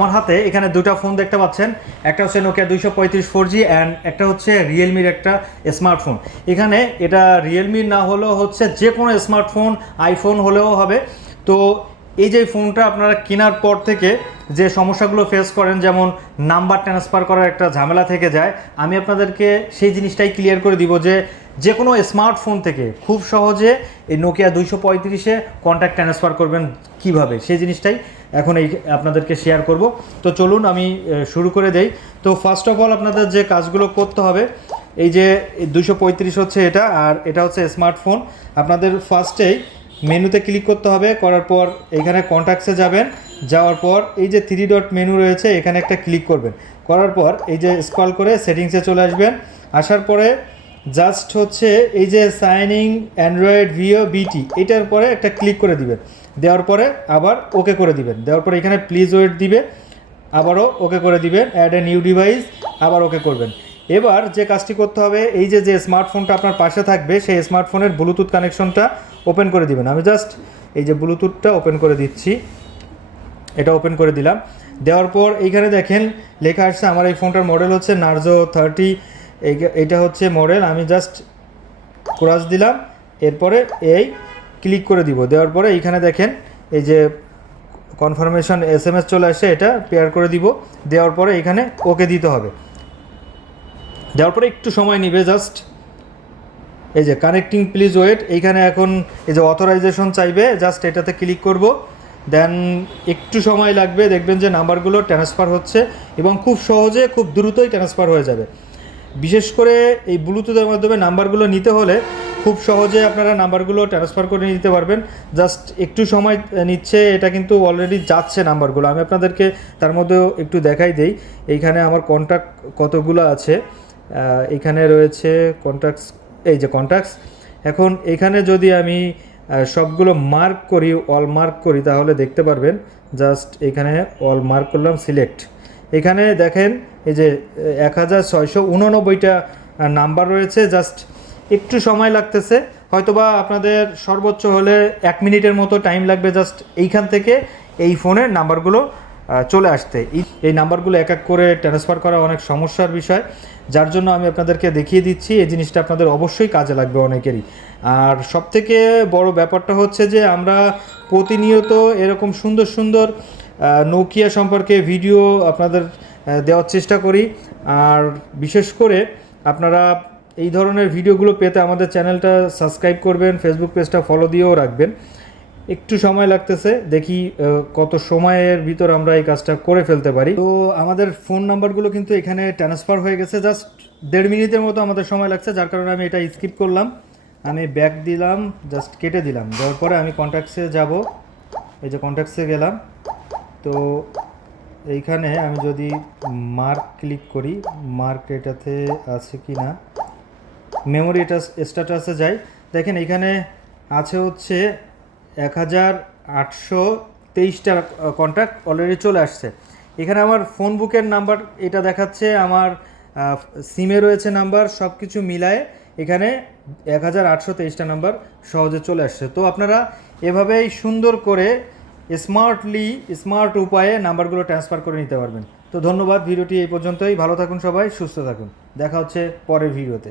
আমার হাতে এখানে দুটা ফোন দেখতে পাচ্ছেন। একটা হচ্ছে নোকিয়া দুইশো পঁয়ত্রিশ ফোর জি অ্যান্ড একটা হচ্ছে রিয়েলমির একটা স্মার্টফোন এখানে এটা রিয়েলমির না হলেও হচ্ছে যে কোনো স্মার্টফোন আইফোন হলেও হবে। তো এই যে ফোনটা আপনারা কেনার পর থেকে যে সমস্যাগুলো ফেস করেন, যেমন নাম্বার ট্রান্সফার করার একটা ঝামেলা থেকে যায়, আমি আপনাদেরকে সেই জিনিসটাই ক্লিয়ার করে দিব যে যে কোনো স্মার্টফোন থেকে খুব সহজে এই নোকিয়া দুইশো পঁয়ত্রিশে কন্ট্যাক্ট ট্রান্সফার করবেন কীভাবে? সেই জিনিসটাই এখন এই আপনাদেরকে শেয়ার করব। তো চলুন আমি শুরু করে দেই। তো ফার্স্ট অফ অল আপনাদের যে কাজগুলো করতে হবে, এই যে দুশো হচ্ছে এটা আর এটা হচ্ছে স্মার্টফোন আপনাদের ফার্স্টেই মেনুতে ক্লিক করতে হবে, করার পর এখানে কন্ট্যাক্টসে যাবেন, যাওয়ার পর এই যে থ্রি ডট মেনু রয়েছে, এখানে একটা ক্লিক করবেন। করার পর এই যে স্ক্রল করে সেটিংসে চলে আসবেন। আসার পরে জাস্ট হচ্ছে এই যে সাইনিং অ্যান্ড্রয়েড ভিও বিটি এটার পরে একটা ক্লিক করে দিবেন। দেওয়ার পরে আবার ওকে করে দিবেন। দেওয়ার পরে এখানে প্লিজ ওয়েট দিবে, আবারও ওকে করে দিবেন অ্যাড এ নিউ ডিভাইস আবার ওকে করবেন। এবার যে কাজটি করতে হবে, এই যে যে স্মার্টফোনটা আপনার পাশে থাকবে, সেই স্মার্টফোনের ব্লুটুথ কানেকশনটা ওপেন করে দিবেন। আমি জাস্ট এই যে ব্লুটুথটা ওপেন করে দিচ্ছি। এটা ওপেন করে দিলাম। দেওয়ার পর এইখানে দেখেন, লেখা আসছে, আমার এই ফোনটার মডেল হচ্ছে নার্জো থার্টি এইটা হচ্ছে মডেল আমি জাস্ট ক্রাস দিলাম। এরপরে এই ক্লিক করে দিব। দেওয়ার পরে এইখানে দেখেন, এই যে কনফার্মেশন এস এম এস চলে আসে, এটা পেয়ার করে দিব। দেওয়ার পরে এখানে ওকে দিতে হবে। দেওয়ার পরে একটু সময় নিবে জাস্ট এই যে কানেক্টিং প্লিজ ওয়েট এইখানে এখন এই যে অথরাইজেশন চাইবে জাস্ট এটাতে ক্লিক করব। দেন একটু সময় লাগবে, দেখবেন যে নাম্বারগুলো ট্রান্সফার হচ্ছে এবং খুব সহজে, খুব দ্রুতই ট্রান্সফার হয়ে যাবে। বিশেষ করে এই ব্লুটুথের মাধ্যমে নাম্বারগুলো নিতে হলে খুব সহজে আপনারা নাম্বারগুলো ট্রান্সফার করে নিতে পারবেন। জাস্ট একটু সময় নিচ্ছে, এটা কিন্তু অলরেডি যাচ্ছে নাম্বারগুলো। আমি আপনাদেরকে তার মধ্যেও একটু দেখাই দেই। এইখানে আমার কন্ট্যাক্ট কতগুলো আছে। এখানে রয়েছে কন্ট্যাক্টস এই যে কন্ট্যাক্টস এখন এখানে যদি আমি সবগুলো মার্ক করি অল মার্ক করি, তাহলে দেখতে পারবেন জাস্ট এখানে অল মার্ক করলাম সিলেক্ট এখানে দেখেন, এই যে এক হাজার ছয়শো উননব্বইটা নাম্বার রয়েছে জাস্ট একটু সময় লাগতেছে, হয়তোবা আপনাদের সর্বোচ্চ হলে এক মিনিটের মতো টাইম লাগবে জাস্ট এইখান থেকে এই ফোনের নাম্বারগুলো চলে আসতে। এই- নাম্বারগুলো এক এক করে ট্রান্সফার করা অনেক সমস্যার বিষয়। যার জন্য আমি আপনাদেরকে দেখিয়ে দিচ্ছি, এই জিনিসটা আপনাদের অবশ্যই কাজে লাগবে অনেকেরই। আর সবথেকে বড় ব্যাপারটা হচ্ছে যে, আমরা প্রতিনিয়ত এরকম সুন্দর সুন্দর নোকিয়া সম্পর্কে ভিডিও আপনাদের দেওয়ার চেষ্টা করি। আর বিশেষ করে আপনারা এই ধরনের ভিডিওগুলো পেতে আমাদের চ্যানেলটা সাবস্ক্রাইব করবেন ফেসবুক পেজটা ফলো দিয়েও রাখবেন। একটু সময় লাগতেছে, দেখি কত সময়ের ভিতর আমরা এই কাজটা করে ফেলতে পারি। তো আমাদের ফোন নাম্বারগুলো কিন্তু এখানে ট্রান্সফার হয়ে গেছে জাস্ট দেড় মিনিটের মতো আমাদের সময় লাগছে, যার কারণে আমি এটা স্কিপ করলাম। আমি ব্যাক দিলাম জাস্ট কেটে দিলাম। দেওয়ার পরে আমি কন্ট্যাক্টসে যাব। এই যে কন্ট্যাক্টসে গেলাম। তো এইখানে আমি যদি মার্ক ক্লিক করি মার্ক এটাতে আছে কি না মেমোরি এটা স্ট্যাটাসে যাই। দেখেন, এখানে আছে হচ্ছে এক হাজার আটশো তেইশটা কন্ট্যাক্ট অলরেডি চলে আসছে। এখানে আমার ফোন বুকের নাম্বার এটা দেখাচ্ছে, আমার সিমে রয়েছে নাম্বার সব কিছু মিলায়ে এখানে এক হাজার আটশো তেইশটা নাম্বার সহজে চলে আসছে। তো আপনারা এভাবেই সুন্দর করে স্মার্টলি স্মার্ট উপায়ে নাম্বারগুলো ট্রান্সফার করে নিতে পারবেন। তো ধন্যবাদ, ভিডিওটি এই পর্যন্তই। ভালো থাকুন সবাই, সুস্থ থাকুন। দেখা হচ্ছে পরের ভিডিওতে।